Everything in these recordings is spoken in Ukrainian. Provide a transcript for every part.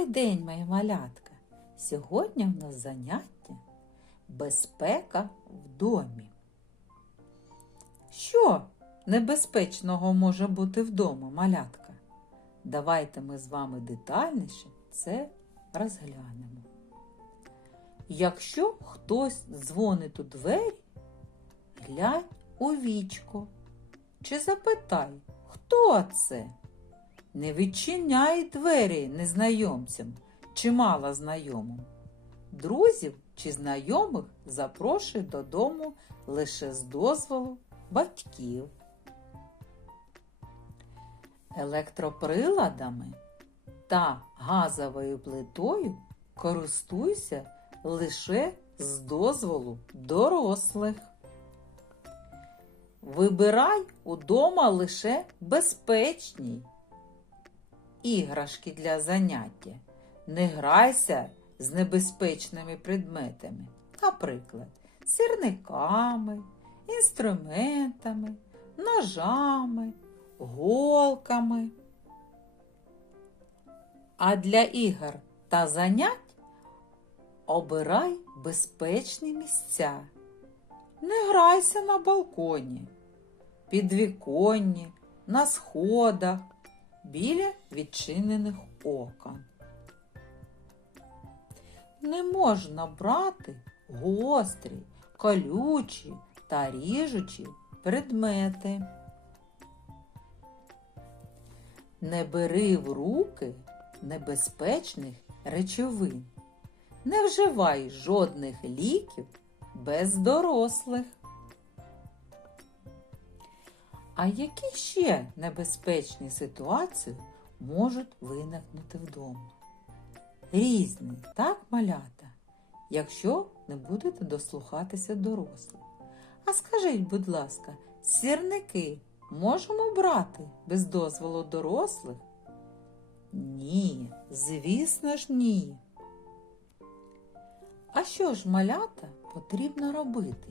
Добрий день, моя малятка! Сьогодні в нас заняття безпека в домі. Що небезпечного може бути вдома, малятка? Давайте ми з вами детальніше це розглянемо. Якщо хтось дзвонить у двері, глянь у вічко чи запитай, хто це? Не відчиняй двері незнайомцям чи малознайомим. Друзів чи знайомих запрошуй додому лише з дозволу батьків. Електроприладами та газовою плитою користуйся лише з дозволу дорослих. Вибирай удома лише безпечні іграшки для заняття. Не грайся з небезпечними предметами, наприклад, сірниками, інструментами, ножами, голками. А для ігор та занять обирай безпечні місця. Не грайся на балконі, підвіконні, на сходах, біля відчинених окон. Не можна брати гострі, колючі та ріжучі предмети. Не бери в руки небезпечних речовин. Не вживай жодних ліків без дорослих. А які ще небезпечні ситуації можуть виникнути вдома? Різні, так, малята, якщо не будете дослухатися дорослих. А скажіть, будь ласка, сірники можемо брати без дозволу дорослих? Ні, звісно ж, ні. А що ж малята потрібно робити,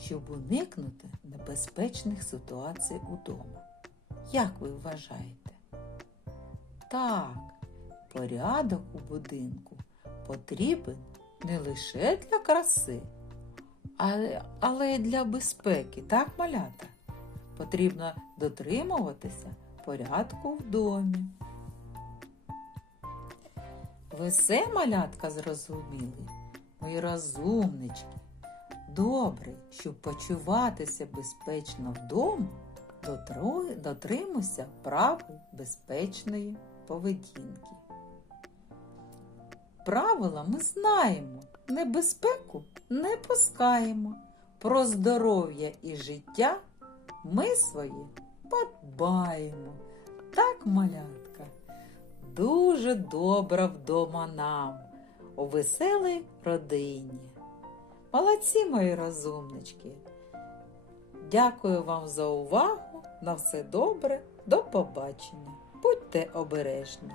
щоб уникнути небезпечних ситуацій удома? Як ви вважаєте? Так, порядок у будинку потрібен не лише для краси, але, але й для безпеки, так, малята? Потрібно дотримуватися порядку в домі. Ви все, малятка, зрозуміли? Мої розумнички. Добре, щоб почуватися безпечно вдома, дотримуйся правил безпечної поведінки. Правила ми знаємо, небезпеку не пускаємо. Про здоров'я і життя ми своє подбаємо. Так, малятка, дуже добре вдома нам, у веселій родині. Молодці, мої розумнички. Дякую вам за увагу. На все добре. До побачення. Будьте обережні.